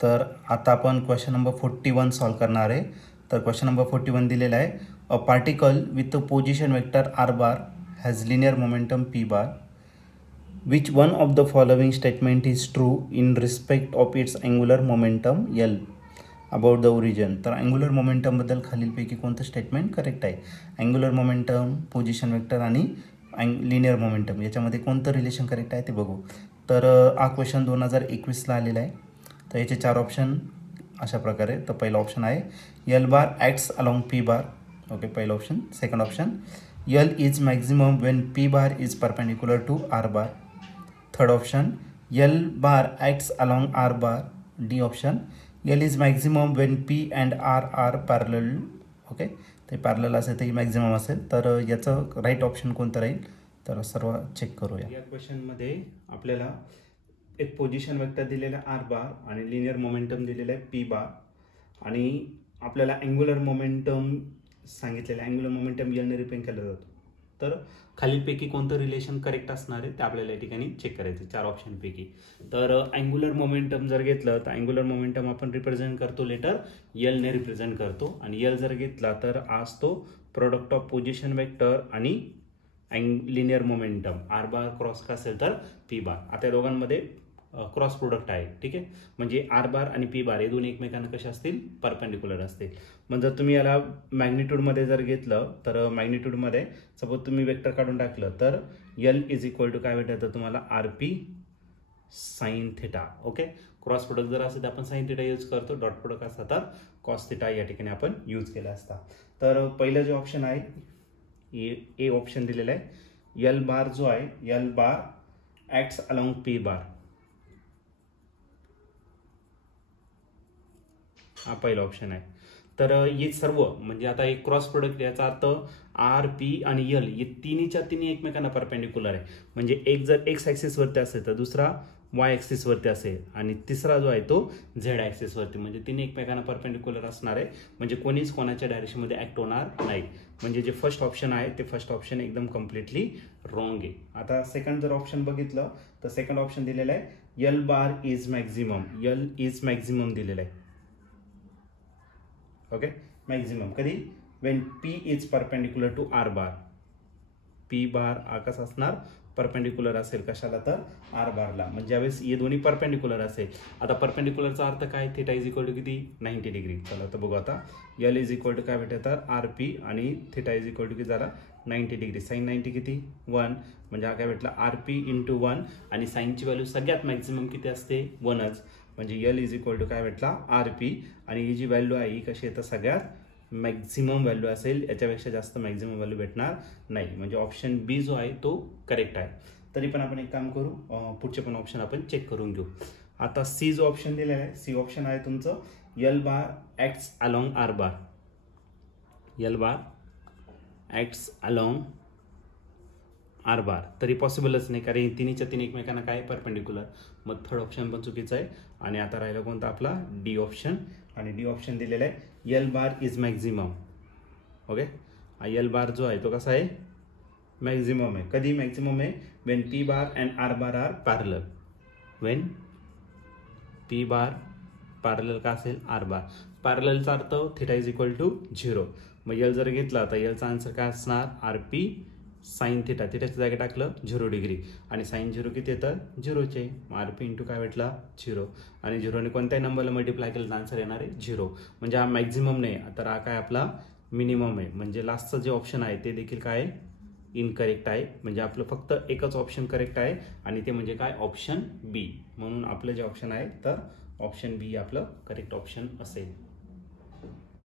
तर आता आपण क्वेश्चन नंबर 41 सॉल्व करणार आहे. तर क्वेश्चन नंबर 41 दिलेला आहे, a particle with a position vector R bar has linear momentum P bar. Which one of the following statement is true in respect of its angular momentum L about the origin. तर angular मोमेंटमबद्दल खालीलपैकी कोणतं statement correct आहे? Angular momentum, position vector आणि linear momentum याच्यामध्ये कोणतं relation correct आहे ते बघू. तर हा क्वेश्चन 2021ला आलेला आहे. तर याचे 4 ऑप्शन अशा प्रकारे. तर पहिला ऑप्शन आहे L bar acts along P bar. Okay, पहिला option. Second option L is maximum when P bar is perpendicular to R bar. Third option L bar acts along R bar. D option L is maximum when P and R are parallel. Okay, ते parallel असेल ते maximum असेल. तर याचं right option कोणतं राहील तर सर्व चेक करूया. या क्वेश्चनमध्ये आपल्याला एक पोजिशन वेक्टर दिलेला आहे आर बार आणि लिनियर मोमेंटम दिलेलं आहे पी बार आणि आपल्याला अँग्युलर मोमेंटम सांगितलेलं आहे. अँग्युलर मोमेंटम एलने रिप्रेझेंट केला जातो. तर खालीलपैकी कोणतं रिलेशन करेक्ट असणार आहे ते आपल्याला या ठिकाणी चेक करायचं 4 ऑप्शनपैकी. तर अँग्युलर मोमेंटम जर घेतलं तर अँग्युलर मोमेंटम आपण रिप्रेझेंट करतो लेटर एलने रिप्रेझेंट करतो आणि एल जर घेतला तर आज तो प्रोडक्ट ऑफ पोजिशन वेक्टर आणि linear momentum R bar cross का असेल तर पी बार. आता या दोघांमध्ये क्रॉस प्रोडक्ट आहे. ठीक आहे, म्हणजे आर बार आणि पी बार हे दोन्ही एकमेकांना कसे असतील परपेंडिक्युलर असतील. मग जर तुम्ही याला मॅग्निट्यूडमध्ये जर घेतलं तर मॅग्निट्यूडमध्ये सपोज तुम्ही वेक्टर काढून टाकलं तर एल इज इक्वल टू काय भेटतं तुम्हाला R P sine theta. Okay, cross product जर असेल तर आपण साईन थिटा यूज करतो, डॉट प्रोडक्ट असता तर कॉस थिटा या ठिकाणी आपण यूज केला असता. तर पहिलं जे ऑप्शन आहे ए ऑप्शन दिलेलं आहे. एल बार जो आहे L bar acts along P bar, हा पहिला ऑप्शन आहे. तर हे सर्व म्हणजे आता एक क्रॉस प्रोडक्ट याचा अर्थ आर पी आणि एल हे तिन्हीच्या तिन्ही एकमेकांना परपेंडिक्युलर आहे. म्हणजे एक जर एक्स ॲक्सिसवरती असेल तर दुसरा वाय ॲक्सिसवरती असेल आणि तिसरा जो आहे तो झेड ॲक्सिसवरती, म्हणजे तिन्ही एकमेकांना परपेंडिक्युलर असणार आहे. म्हणजे कोणीच कोणाच्या डायरेक्शनमध्ये ॲक्ट होणार नाही. म्हणजे जे फर्स्ट ऑप्शन आहे ते फर्स्ट ऑप्शन एकदम कम्प्लिटली रॉंग आहे. आता सेकंड जर ऑप्शन बघितलं तर सेकंड ऑप्शन दिलेलं आहे L bar is maximum. L is maximum दिलेलं आहे. ओके, मॅक्झिमम कधी when P is perpendicular to R bar. P bar हा कसा असणार परपेंडिक्युलर असेल कशाला तर आर बारला. म्हणजे ज्यावेळेस हे दोन्ही परपेंडिक्युलर असेल. आता परपेंडिक्युलरचा अर्थ काय? थिटा इज इक्वल टू किती 90 डिग्री. चला तर बघू आता एल इज इक्वल टू काय भेटत तर आर पी आणि थिटा इज इक्वल टू किती झाला 90 डिग्री. साईन 90 किती 1, म्हणजे हा काय भेटला आर पी इंटू 1 आणि साईनची व्हॅल्यू सगळ्यात मॅक्झिमम किती असते 1च. म्हणजे एल इज इक्वल टू काय भेटला आर पी आणि ही जी व्हॅल्यू आहे ही कशी येतं सगळ्यात मॅक्झिमम व्हॅल्यू असेल, याच्यापेक्षा जास्त मॅक्झिमम व्हॅल्यू भेटणार नाही. म्हणजे ऑप्शन बी जो आहे तो करेक्ट आहे. तरी पण आपण एक काम करू, पुढचे पण ऑप्शन आपण चेक करून घेऊ. आता सी जो ऑप्शन दिलेला आहे सी ऑप्शन आहे तुमचं L bar acts along R bar. L bar acts along R bar तरी पॉसिबलच नाही, कारण तिन्हीच्या तीन एकमेकांना काय परपेंडिक्युलर. मग थर्ड ऑप्शन पण चुकीचं आहे. आणि आता राहिला कोणता आपला डी ऑप्शन. आणि डी ऑप्शन दिलेला आहे L bar is maximum. Okay, हा एल बार जो आहे तो कसा आहे मॅक्झिमम आहे. कधी मॅक्झिमम आहे when P bar and R bar are parallel. When P bar parallel का असेल आर बार. पॅरललचा अर्थ थिटा इज इक्वल टू 0. मग एल जर घेतला तर एलचा आन्सर काय असणार आर पी साईन थिटा. थिटाच्या जागी टाकलं 0 डिग्री आणि साईन 0 किती येतं 0चे. आर पी इंटू काय भेटला 0 आणि 0ने कोणत्याही नंबरला मल्टिप्लाय केलं तर आन्सर येणार आहे 0. म्हणजे हा मॅक्झिमम नाही, तर हा काय आपला मिनिमम आहे. म्हणजे लास्टचं जे ऑप्शन आहे ते देखील काय इनकरेक्ट आहे. म्हणजे आपलं फक्त एकच ऑप्शन करेक्ट आहे आणि ते म्हणजे काय ऑप्शन बी. म्हणून आपलं जे ऑप्शन आहे तर ऑप्शन बी आपलं करेक्ट ऑप्शन असेल.